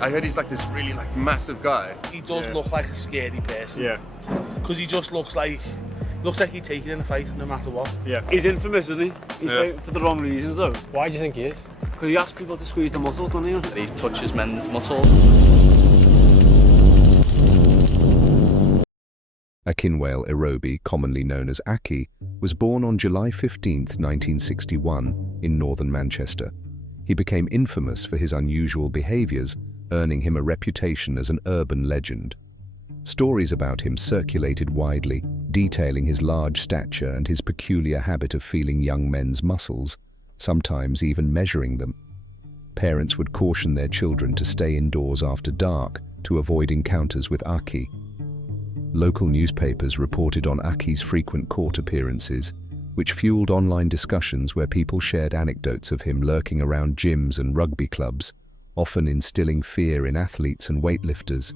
I heard he's like this really like massive guy. He does look like a scary person. Yeah. Because he just looks like he'd take it in a fight no matter what. Yeah. He's infamous, isn't he? He's fighting for the wrong reasons though. Why do you think he is? Because he asks people to squeeze the muscles, doesn't he? He touches men's muscles. Akinwale Irobi, commonly known as Aki, was born on July 15, 1961, in northern Manchester. He became infamous for his unusual behaviours, earning him a reputation as an urban legend. Stories about him circulated widely, detailing his large stature and his peculiar habit of feeling young men's muscles, sometimes even measuring them. Parents would caution their children to stay indoors after dark to avoid encounters with Aki. Local newspapers reported on Aki's frequent court appearances, which fueled online discussions where people shared anecdotes of him lurking around gyms and rugby clubs, often instilling fear in athletes and weightlifters.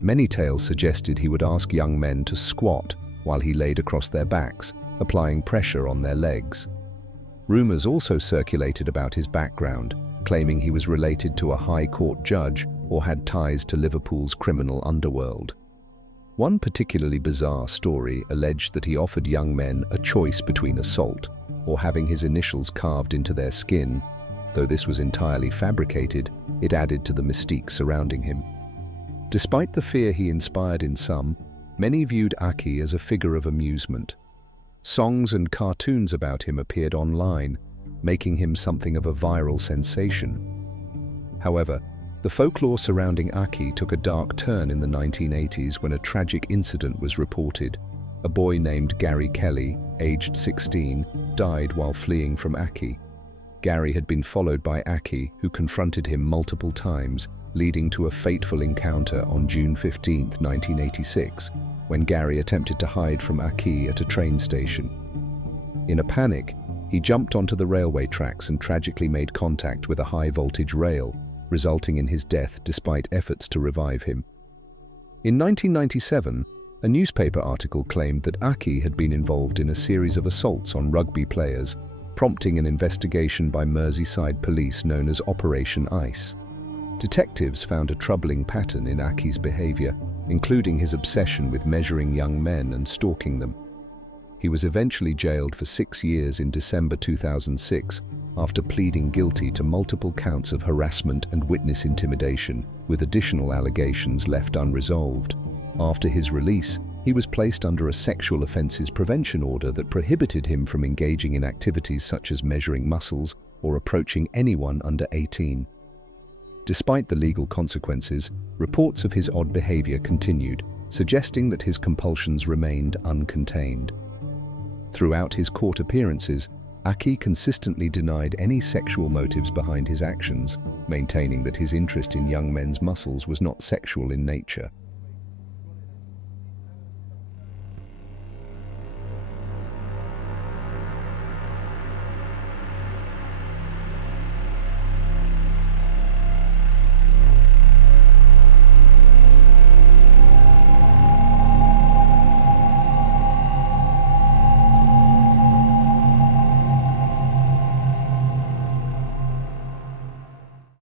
Many tales suggested he would ask young men to squat while he laid across their backs, applying pressure on their legs. Rumours also circulated about his background, claiming he was related to a High Court judge or had ties to Liverpool's criminal underworld. One particularly bizarre story alleged that he offered young men a choice between assault or having his initials carved into their skin. Though this was entirely fabricated, it added to the mystique surrounding him. Despite the fear he inspired in some, many viewed Aki as a figure of amusement. Songs and cartoons about him appeared online, making him something of a viral sensation. However, the folklore surrounding Aki took a dark turn in the 1980s when a tragic incident was reported. A boy named Gary Kelly, aged 16, died while fleeing from Aki. Gary had been followed by Aki, who confronted him multiple times, leading to a fateful encounter on June 15, 1986, when Gary attempted to hide from Aki at a train station. In a panic, he jumped onto the railway tracks and tragically made contact with a high-voltage rail, resulting in his death despite efforts to revive him. In 1997, a newspaper article claimed that Aki had been involved in a series of assaults on rugby players, prompting an investigation by Merseyside police known as Operation Ice. Detectives found a troubling pattern in Aki's behaviour, including his obsession with measuring young men and stalking them. He was eventually jailed for 6 years in December 2006 after pleading guilty to multiple counts of harassment and witness intimidation, with additional allegations left unresolved. After his release, he was placed under a sexual offences prevention order that prohibited him from engaging in activities such as measuring muscles or approaching anyone under 18. Despite the legal consequences, reports of his odd behaviour continued, suggesting that his compulsions remained uncontained. Throughout his court appearances, Aki consistently denied any sexual motives behind his actions, maintaining that his interest in young men's muscles was not sexual in nature.